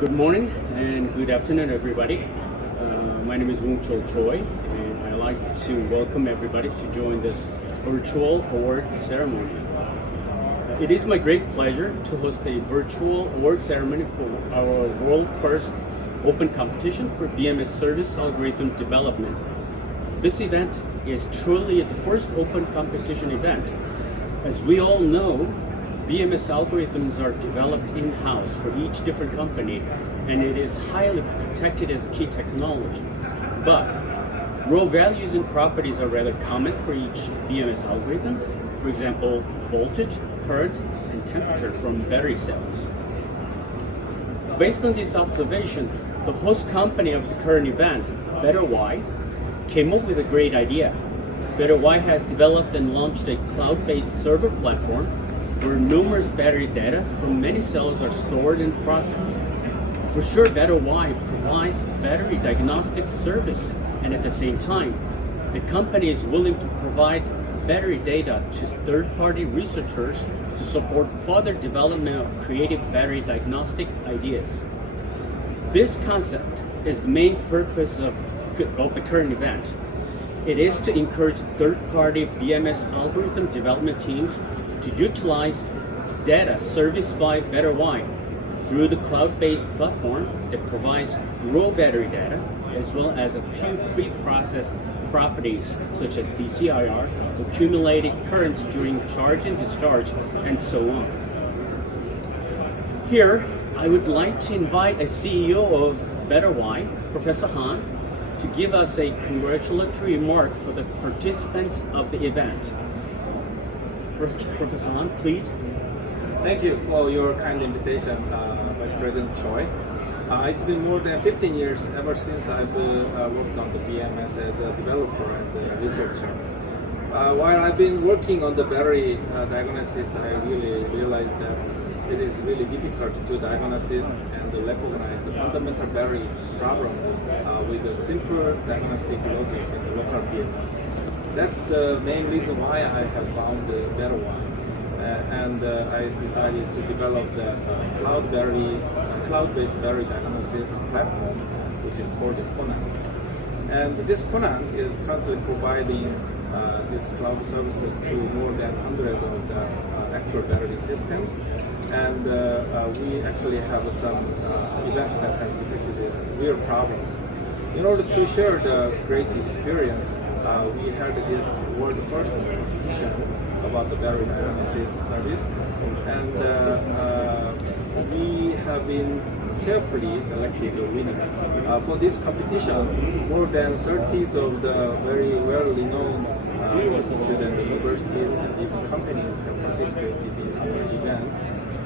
Good morning and good afternoon, everybody. My name is Wong Chol Choi, and I'd like to welcome everybody to join this virtual award ceremony. It is my great pleasure to host a virtual award ceremony for our world first open competition for BMS service algorithm development. This event is truly the first open competition event. As we all know, BMS algorithms are developed in-house for each different company, and it is highly protected as a key technology. But raw values and properties are rather common for each BMS algorithm. For example, voltage, current, and temperature from battery cells. Based on this observation, the host company of the current event, Betterwhy, came up with a great idea. Betterwhy has developed and launched a cloud-based server platform where numerous battery data from many cells are stored and processed. For sure, Betterwhy provides battery diagnostic service, and at the same time, the company is willing to provide battery data to third-party researchers to support further development of creative battery diagnostic ideas. This concept is the main purpose of the current event. It is to encourage third-party BMS algorithm development teams to utilize data serviced by Betterwhy through the cloud-based platform that provides raw battery data as well as a few pre-processed properties such as DCIR, accumulated currents during charge and discharge, and so on. Here, I would like to invite a CEO of Betterwhy, Professor Han, to give us a congratulatory remark for the participants of the event. Professor Han, please. Thank you for your kind invitation, Vice President Choi. It's been more than 15 years ever since I've worked on the BMS as a developer and a researcher. While I've been working on the battery diagnosis, I really realized that it is really difficult to do diagnosis and recognize the fundamental battery problems with a simpler diagnostic logic in the local BMS. That's the main reason why I have found Betterwhy. And I decided to develop the cloud-based battery diagnosis platform, which is called Conan. And this Conan is currently providing this cloud service to more than hundreds of the actual battery systems. And we actually have some events that has detected real problems. In order to share the great experience, we had this world first competition about the battery diagnosis service, and we have been carefully selected the winner. For this competition, more than 30 of the very well-known institutes and universities and even companies have participated in our event.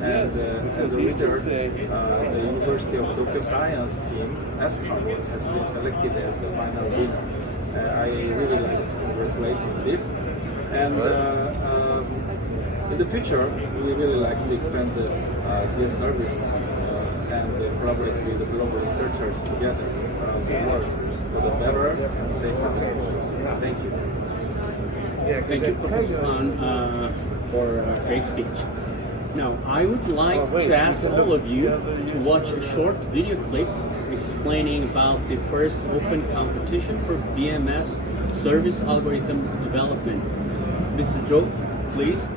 And as a leader, the University of Tokyo Science team, SCAR, has been selected as the final winner. I really like to congratulate on this. And in the future, we really like to expand this service and collaborate with the global researchers together around the world for the better and safer purpose. Thank you. Thank you, Professor Han, for a great speech. Now, I would like to ask all of you to watch a short video clip explaining about the first open competition for BMS service algorithm development. Mr. Zhou, please.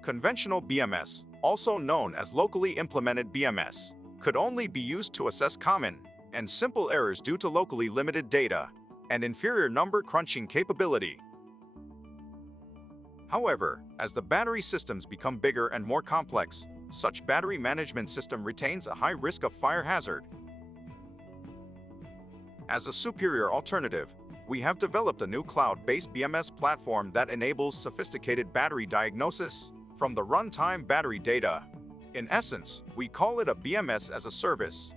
Conventional BMS, also known as locally implemented BMS, could only be used to assess common and simple errors due to locally limited data and inferior number crunching capability. However, as the battery systems become bigger and more complex, such battery management system retains a high risk of fire hazard. As a superior alternative, we have developed a new cloud-based BMS platform that enables sophisticated battery diagnosis from the runtime battery data. In essence, we call it a BMS as a service.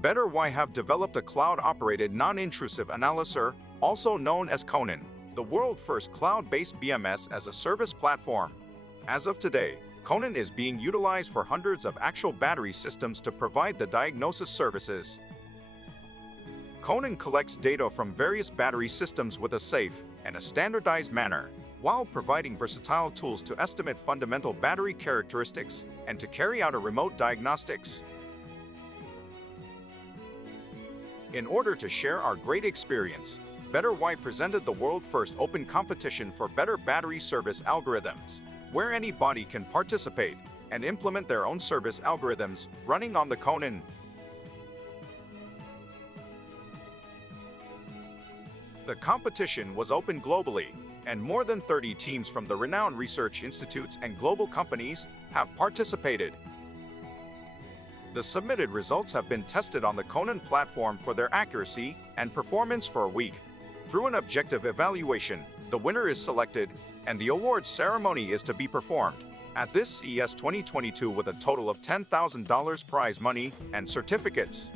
Betterwhy have developed a cloud-operated non-intrusive analyzer, also known as Conan, the world's first cloud-based BMS as a service platform. As of today, Conan is being utilized for hundreds of actual battery systems to provide the diagnosis services. Conan collects data from various battery systems with a safe and a standardized manner. while providing versatile tools to estimate fundamental battery characteristics and to carry out a remote diagnostics. In order to share our great experience, Betterwhy presented the world-first open competition for better battery service algorithms, where anybody can participate and implement their own service algorithms running on the Conan. The competition was open globally, and more than 30 teams from the renowned research institutes and global companies have participated. The submitted results have been tested on the Conan platform for their accuracy and performance for a week. Through an objective evaluation, the winner is selected, and the awards ceremony is to be performed at this CES 2022 with a total of $10,000 prize money and certificates.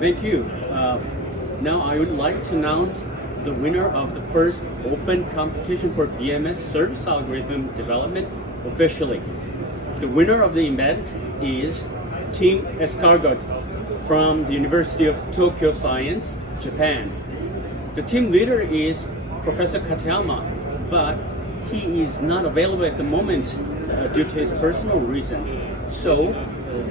Thank you. Now I would like to announce the winner of the first open competition for BMS service algorithm development officially. The winner of the event is Team Escargot from the University of Tokyo Science, Japan. The team leader is Professor Katayama, but he is not available at the moment due to his personal reason. So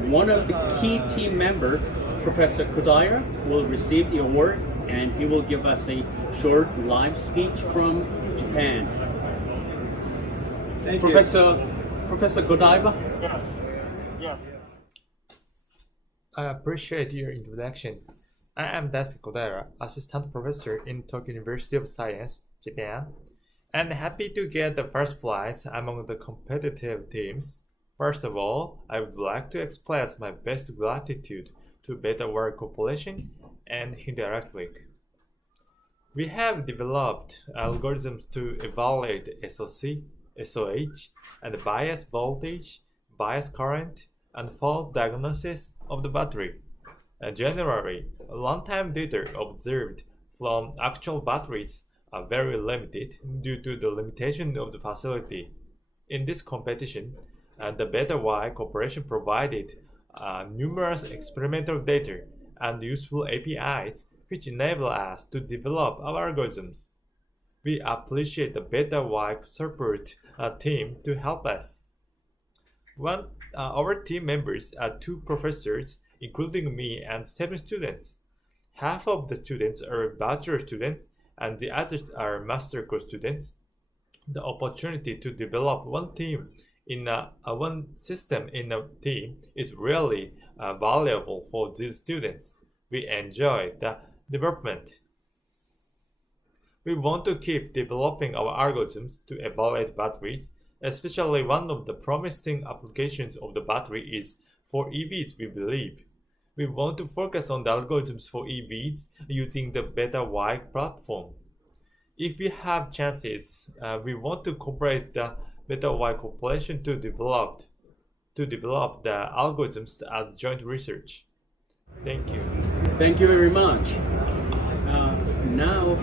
one of the key team members, Professor Kodaira, will receive the award, and he will give us a short live speech from Japan. Thank Professor Kodaira? Yes. I appreciate your introduction. I am Daisuke Kodaira, Assistant Professor in Tokyo University of Science, Japan, and happy to get the first prize among the competitive teams. First of all, I would like to express my best gratitude to Betterwhy Corporation and Hyundai Electric. We have developed algorithms to evaluate SOC, SOH, and bias voltage, bias current, and fault diagnosis of the battery. Generally, runtime data observed from actual batteries are very limited due to the limitation of the facility. In this competition, the Betterwhy Corporation provided numerous experimental data and useful APIs which enable us to develop our algorithms. We appreciate the Betterwhy support team to help us. Our team members are 2 professors, including me, and 7 students. Half of the students are bachelor students and the others are master course students. The opportunity to develop one team in one system in a team is really valuable for these students. We enjoy the development. We want to keep developing our algorithms to evaluate batteries, especially one of the promising applications of the battery is for EVs, we believe. We want to focus on the algorithms for EVs using the Betterwhy platform. If we have chances, we want to cooperate the Betterwhy Corporation to develop the algorithms as joint research. Thank you. Thank you very much. Now,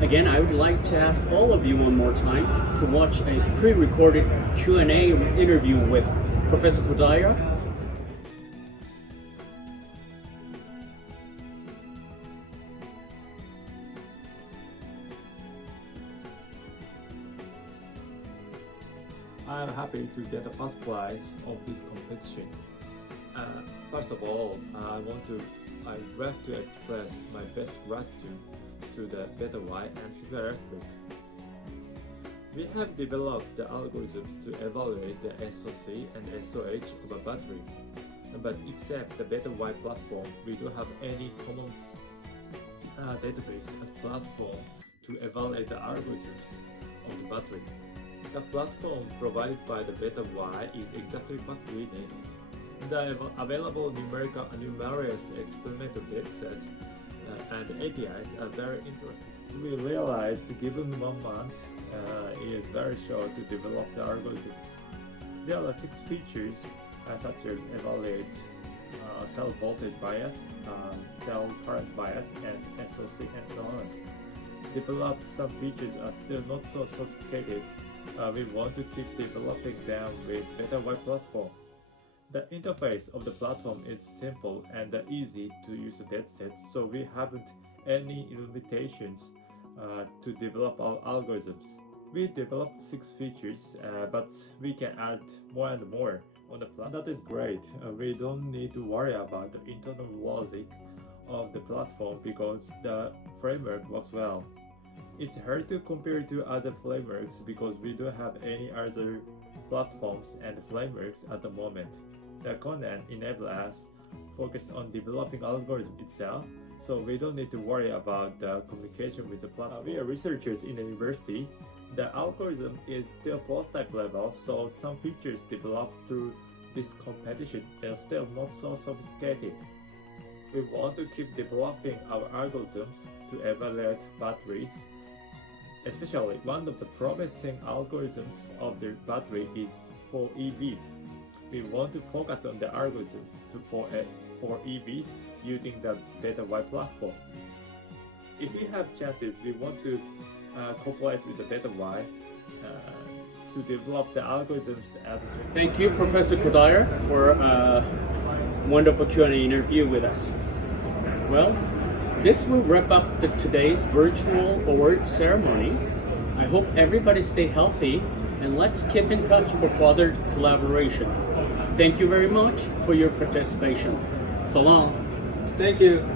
again, I would like to ask all of you one more time to watch a pre-recorded Q&A interview with Professor Kodaira. I am happy to get the first prize of this competition. First of all, I would like to express my best gratitude to the Betterwhy and Hyundai Electric. We have developed the algorithms to evaluate the SOC and SOH of a battery, but except the Betterwhy platform, we don't have any common database and platform to evaluate the algorithms of the battery. The platform provided by the Betterwhy is exactly what we need. The available numerous experimental datasets and APIs are very interesting. We realize given 1 month is very short to develop the algorithms. There are 6 features such as evaluate cell voltage bias, cell current bias, and SOC, and so on. developed some features are still not so sophisticated, we want to keep developing them with Betterwhy platform. The interface of the platform is simple and easy to use dataset, so we haven't any limitations to develop our algorithms. We developed 6 features, but we can add more and more on the platform. That is great. We don't need to worry about the internal logic of the platform because the framework works well. It's hard to compare to other frameworks because we don't have any other platforms and frameworks at the moment. The content enables us focus on developing algorithm itself, so we don't need to worry about the communication with the platform. We are researchers in the university. The algorithm is still prototype level, so some features developed through this competition are still not so sophisticated. We want to keep developing our algorithms to evaluate batteries. Especially, one of the promising algorithms of the battery is for EVs. We want to focus on the algorithms for EVs using the Betterwhy platform. If we have chances, we want to cooperate with the Betterwhy to develop the algorithms as a... Thank you, Professor Kodaira, for a wonderful Q&A interview with us. Well, this will wrap up today's virtual award ceremony. I hope everybody stay healthy, and let's keep in touch for further collaboration. Thank you very much for your participation. So long. Thank you.